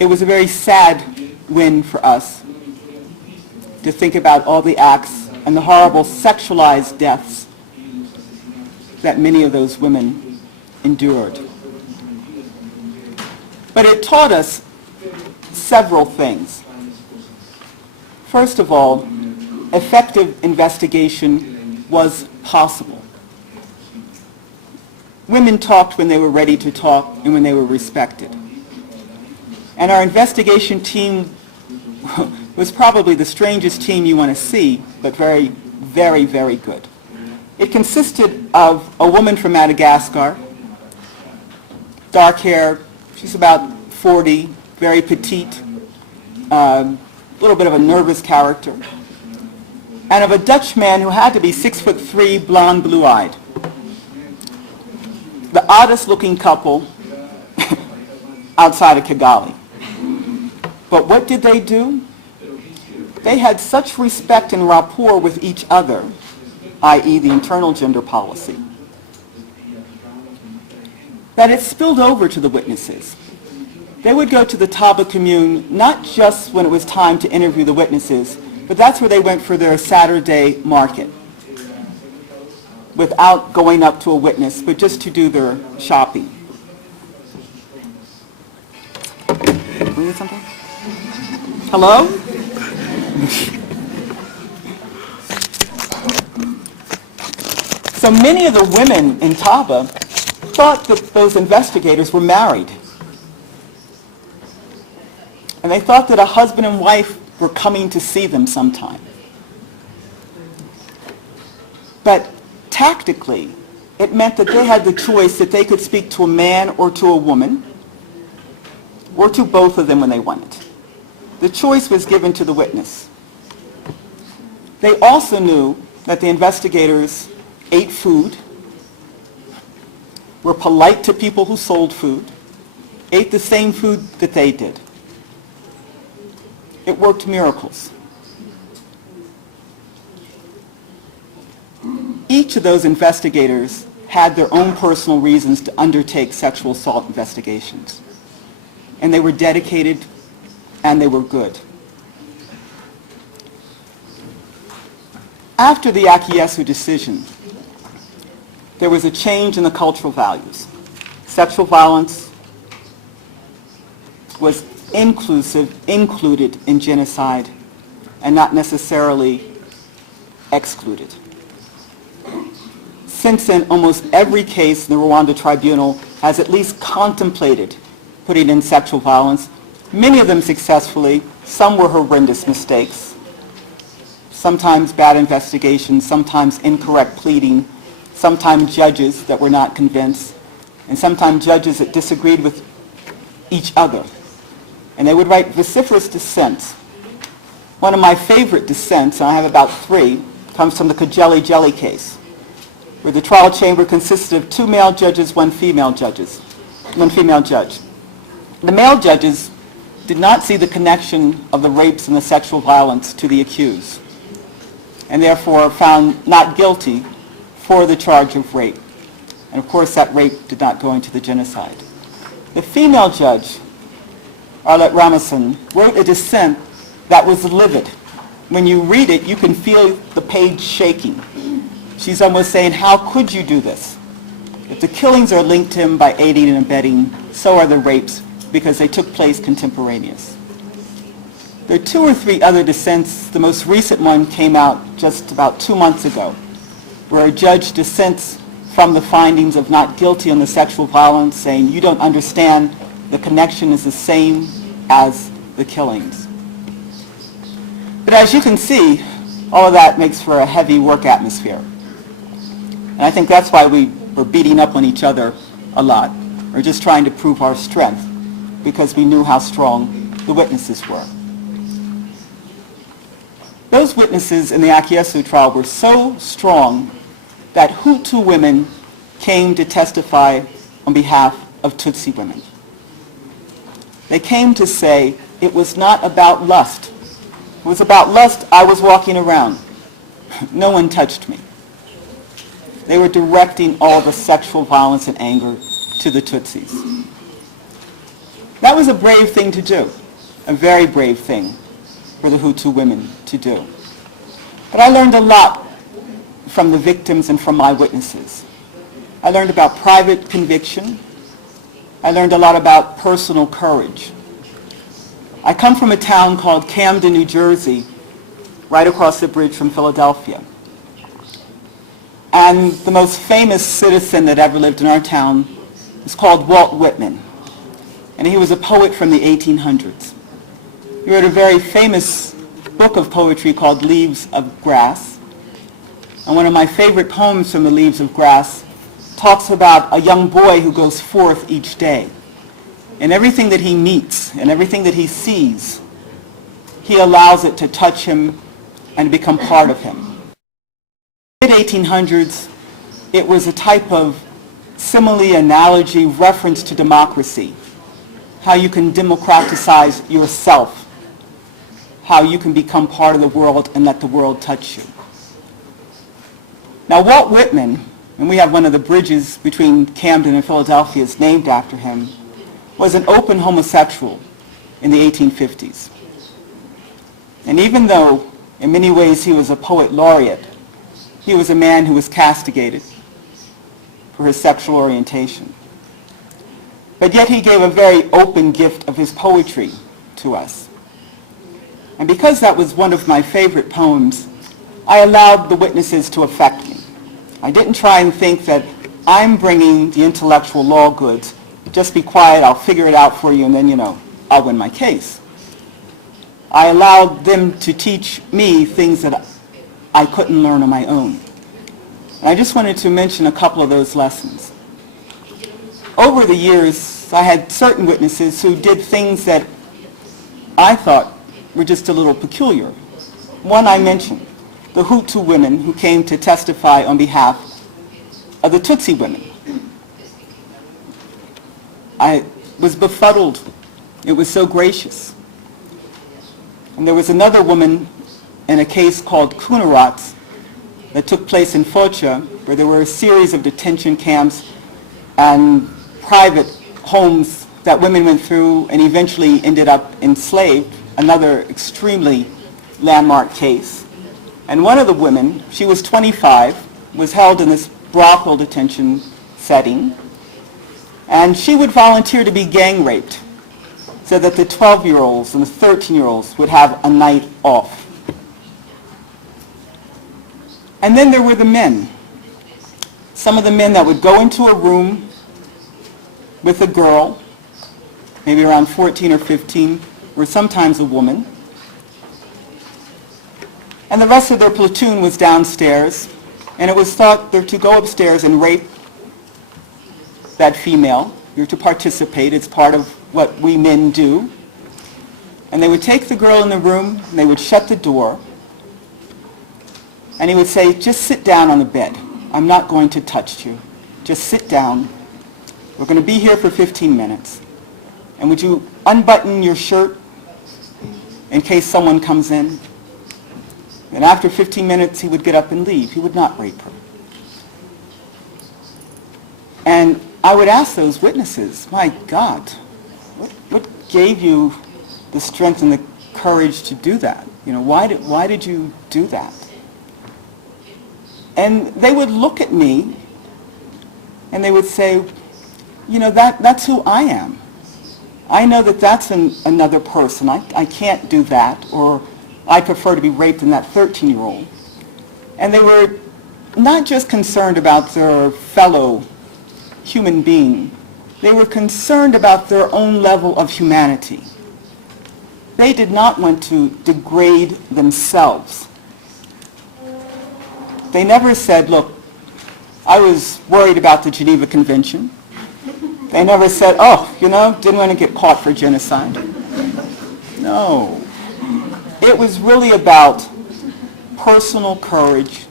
It was a very sad win for us to think about all the acts and the horrible sexualized deaths that many of those women endured. But it taught us several things. First of all, effective investigation was possible. Women talked when they were ready to talk and when they were respected. And our investigation team was probably the strangest team you want to see, but very, very, very good. It consisted of a woman from Madagascar, dark hair, she's about 40, very petite, a little bit of a nervous character, and of a Dutch man who had to be 6'3", blonde, blue-eyed. The oddest looking couple outside of Kigali. But what did they do? They had such respect and rapport with each other, i.e. the internal gender policy, that it spilled over to the witnesses. They would go to the Taba commune not just when it was time to interview the witnesses, but that's where they went for their Saturday market, without going up to a witness, but just to do their shopping. We need something? Hello? So many of the women in Taba thought that those investigators were married. And they thought that a husband and wife were coming to see them sometime. But tactically, it meant that they had the choice that they could speak to a man or to a woman, or to both of them when they wanted. The choice was given to the witness. They also knew that the investigators ate food, were polite to people who sold food, ate the same food that they did. It worked miracles. Each of those investigators had their own personal reasons to undertake sexual assault investigations. And they were dedicated and they were good. After the Akiyesu decision, there was a change in the cultural values. Sexual violence was included in genocide and not necessarily excluded. Since then, almost every case in the Rwanda Tribunal has at least contemplated putting in sexual violence, many of them successfully. Some were horrendous mistakes, sometimes bad investigations, sometimes incorrect pleading, sometimes judges that were not convinced, and sometimes judges that disagreed with each other. And they would write vociferous dissents. One of my favorite dissents, and I have about 3, comes from the Kajeli Jelly case, where the trial chamber consisted of 2 male judges, 1 female judge. The male judges did not see the connection of the rapes and the sexual violence to the accused, and therefore found not guilty for the charge of rape. And of course that rape did not go into the genocide. The female judge, Arlette Ramazan, wrote a dissent that was livid. When you read it, you can feel the page shaking. She's almost saying, how could you do this? If the killings are linked to him by aiding and abetting, so are the rapes, because they took place contemporaneous. There are 2 or 3 other dissents. The most recent one came out just about 2 months ago, where a judge dissents from the findings of not guilty on the sexual violence, saying, you don't understand, the connection is the same as the killings. But as you can see, all of that makes for a heavy work atmosphere. And I think that's why we were beating up on each other a lot, or just trying to prove our strength, because we knew how strong the witnesses were. Those witnesses in the Akiyesu trial were so strong that Hutu women came to testify on behalf of Tutsi women. They came to say it was not about lust. It was about lust. I was walking around. No one touched me. They were directing all the sexual violence and anger to the Tutsis. That was a brave thing to do, a very brave thing for the Hutu women to do. But I learned a lot from the victims and from my witnesses. I learned about private conviction. I learned a lot about personal courage. I come from a town called Camden, New Jersey, right across the bridge from Philadelphia. And the most famous citizen that ever lived in our town is called Walt Whitman. And he was a poet from the 1800s. He wrote a very famous book of poetry called Leaves of Grass. And one of my favorite poems from the Leaves of Grass talks about a young boy who goes forth each day. And everything that he meets and everything that he sees, he allows it to touch him and become part of him. In the mid-1800s, it was a type of simile, analogy, reference to democracy, how you can democratize yourself, how you can become part of the world and let the world touch you. Now, Walt Whitman, and we have one of the bridges between Camden and Philadelphia is named after him, was an open homosexual in the 1850s. And even though in many ways he was a poet laureate, he was a man who was castigated for his sexual orientation. But yet he gave a very open gift of his poetry to us. And because that was one of my favorite poems, I allowed the witnesses to affect me. I didn't try and think that I'm bringing the intellectual law goods. Just be quiet, I'll figure it out for you, and then, I'll win my case. I allowed them to teach me things that I couldn't learn on my own. And I just wanted to mention a couple of those lessons. Over the years, I had certain witnesses who did things that I thought were just a little peculiar. One I mentioned, the Hutu women who came to testify on behalf of the Tutsi women. I was befuddled. It was so gracious. And there was another woman in a case called Kunaratz that took place in Focha, where there were a series of detention camps and private homes that women went through and eventually ended up enslaved, another extremely landmark case. And one of the women, she was 25, was held in this brothel detention setting, and she would volunteer to be gang raped so that the 12-year-olds and the 13-year-olds would have a night off. And then there were the men. Some of the men that would go into a room with a girl, maybe around 14 or 15, or sometimes a woman. And the rest of their platoon was downstairs, and it was thought they're to go upstairs and rape that female. You're to participate. It's part of what we men do. And they would take the girl in the room, and they would shut the door, and he would say, just sit down on the bed. I'm not going to touch you. Just sit down. We're going to be here for 15 minutes. And would you unbutton your shirt in case someone comes in? And after 15 minutes, he would get up and leave. He would not rape her. And I would ask those witnesses, my God, what gave you the strength and the courage to do that? Why did you do that? And they would look at me and they would say, that's who I am. I know that that's another person. I can't do that, or I prefer to be raped than that 13-year-old. And they were not just concerned about their fellow human being. They were concerned about their own level of humanity. They did not want to degrade themselves. They never said, look, I was worried about the Geneva Convention. They never said, didn't want to get caught for genocide. No. It was really about personal courage